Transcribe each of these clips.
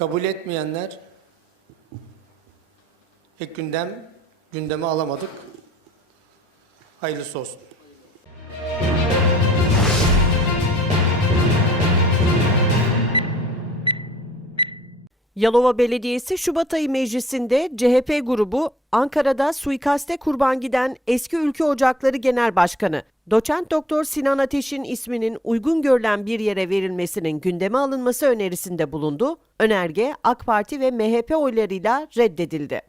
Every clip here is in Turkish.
Kabul etmeyenler ek gündem gündeme alamadık. Hayırlısı olsun. Yalova Belediyesi Şubat ayı meclisinde CHP grubu Ankara'da suikaste kurban giden eski Ülke Ocakları Genel Başkanı Doçent Doktor Sinan Ateş'in isminin uygun görülen bir yere verilmesinin gündeme alınması önerisinde bulundu. Önerge AK Parti ve MHP oylarıyla reddedildi.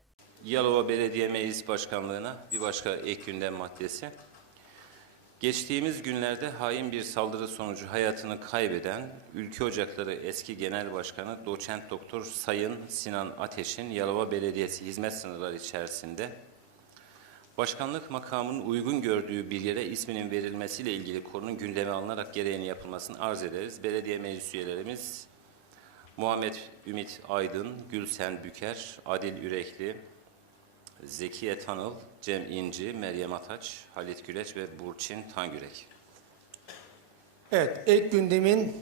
Yalova Belediye Meclis Başkanlığı'na bir başka ek gündem maddesi. Geçtiğimiz günlerde hain bir saldırı sonucu hayatını kaybeden Ülke Ocakları eski Genel Başkanı Doçent Doktor Sayın Sinan Ateş'in Yalova Belediyesi hizmet sınırları içerisinde başkanlık makamının uygun gördüğü bir yere isminin verilmesiyle ilgili konunun gündeme alınarak gereğini yapılmasını arz ederiz. Belediye meclis üyelerimiz Muhammed Ümit Aydın, Gülsen Büker, Adil Ürekli, Zekiye Tanıl, Cem İnci, Meryem Ataç, Halit Güleç ve Burçin Tangürek. Evet, ek gündemin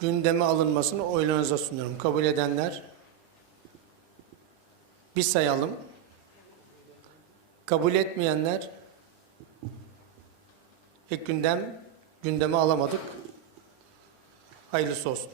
gündeme alınmasını oylarınıza sunuyorum. Kabul edenler bir sayalım. Kabul etmeyenler ek gündem gündeme alamadık. Hayırlısı olsun.